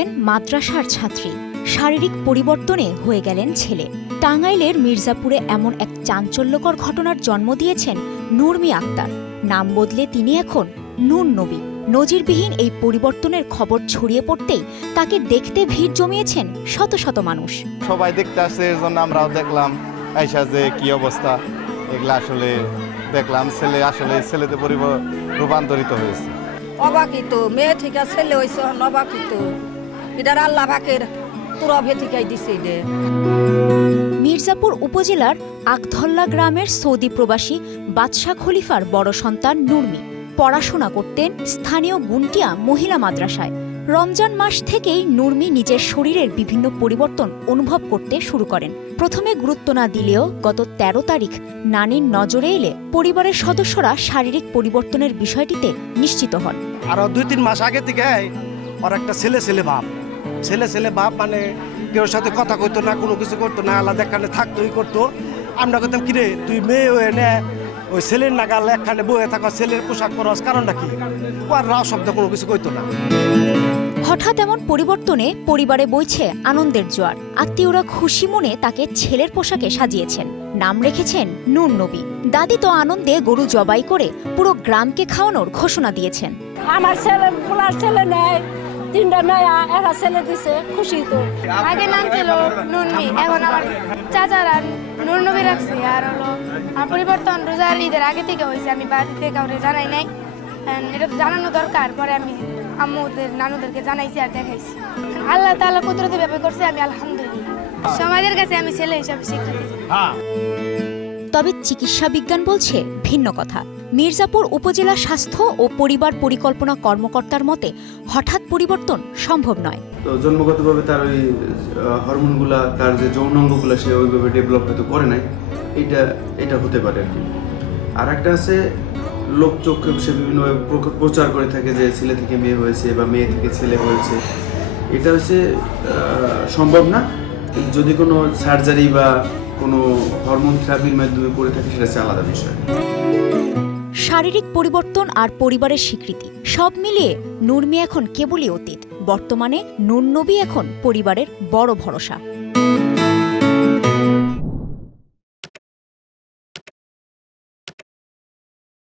ছিলেন মাদ্রাসার ছাত্রী, শারীরিক পরিবর্তনে হয়ে গেলেন ছেলে। টাঙ্গাইলের মির্জাপুরে এমন এক চাঞ্চল্যকর ঘটনার জন্ম দিয়েছেন নুরমি আক্তার। নাম বদলে তিনি এখন নূর নবী। নজিরবিহীন এই পরিবর্তনের খবর ছড়িয়ে পড়তেই তাকে দেখতে ভিড় জমিয়েছেন শত শত মানুষ। সবাই দেখতে আসছে, এর জন্য আমরাও দেখলাম আইসা যে কি অবস্থা। এগুলা আসলে দেখলাম ছেলেতে রূপান্তরিত হয়েছে। অবাকিত মেয়ে থেকে ছেলে হয়েছে, অবাকিত এটার আল্লাহ পাকের তুরভে ঠিকাই দিছে। মির্জাপুর উপজেলার আকধল্লা গ্রামের সৌদি প্রবাসী বাদশাহ খলিফার বড় সন্তান নুরমি পড়াশোনা করতেন স্থানীয় গুন্টিয়া মহিলা মাদ্রাসায়। রমজান মাস থেকেই নুরমি নিজের শরীরের বিভিন্ন পরিবর্তন অনুভব করতে শুরু করেন। প্রথমে গুরুত্ব না দিলেও গত 13 তারিখ নানির নজরে এলে পরিবারের সদস্যরা শারীরিক পরিবর্তনের বিষয়টিতে নিশ্চিত হন। আরো 2-3 মাস আগে থেকে ওর একটা ছেলে ভাব, মানে কেউ সাথে কথা কইতো না, কোনো কিছু করতো না, আলাদা একখানে থাকতোই করতো। আমরা কইতাম কিরে তুই মেয়ে হয়ে নে, ওই ছেলের নাগাল একখানে বয়ে থাকা ছেলের পোশাক পরস, কারণটা কি? আর রাও শব্দ কোনো কিছু কইতো না। হঠাৎ এমন পরিবর্তনে পরিবারে বইছে আনন্দের জোয়ার। আত্মীয়রা খুশি মনে তাকে ছেলের পোশাকে সাজিয়েছেন, নাম রেখেছেন নূর নবী। দাদি তো আনন্দে গরু জবাই করে পুরো গ্রামকে খাওয়ানোর ঘোষণা দিয়েছেন। আমার ছেলে নেয় 3টা মেয়া, একটা ছেলে দিছে, খুশি তো। আগে নাম ছিল নুরমি, এখন আমার চাচারা নূর নবী রাখছে। আর হলো আমার পরিবর্তন রোজার ঈদের আগে থেকে হয়েছে, আমি বাড়িতে কাউকে জানাই নাই। এটা তো জানানো দরকার, পরে আমি আম্মুদের নানুদেরকে জানাইছি আর দেখাইছি। আল্লাহ তাআলা কুদরতি ভাবে করছে, আমি আলহামদুলিল্লাহ। সমাজের কাছে আমি ছেলে হিসাবে স্বীকৃতি চাই। তবে চিকিৎসা বিজ্ঞান বলছে ভিন্ন কথা। মির্জাপুর উপজেলা স্বাস্থ্য ও পরিবার পরিকল্পনা কর্মকর্তার মতে হঠাৎ পরিবর্তন সম্ভব নয়। তো জন্মগতভাবে তার ওই হরমোনগুলা, তার যে যৌনাঙ্গগুলো সে ওইভাবে ডেভেলপ হয়তো করে নাই, এটা হতে পারে আর কি। আর একটা আছে লোকচক্ষু, সে বিভিন্নভাবে প্রচার করে থাকে যে ছেলে থেকে মেয়ে হয়েছে বা মেয়ে থেকে ছেলে হয়েছে। এটা হচ্ছে সম্ভব না। যদি কোনো সার্জারি বা কোনো হরমোন থেরাপির মাধ্যমে করে থাকে, সেটা হচ্ছে আলাদা বিষয়। শারীরিক পরিবর্তন আর পরিবারের স্বীকৃতি সব মিলিয়ে নুরমি এখন কেবলই অতীত। বর্তমানে নূর নবী এখন পরিবারের বড় ভরসা।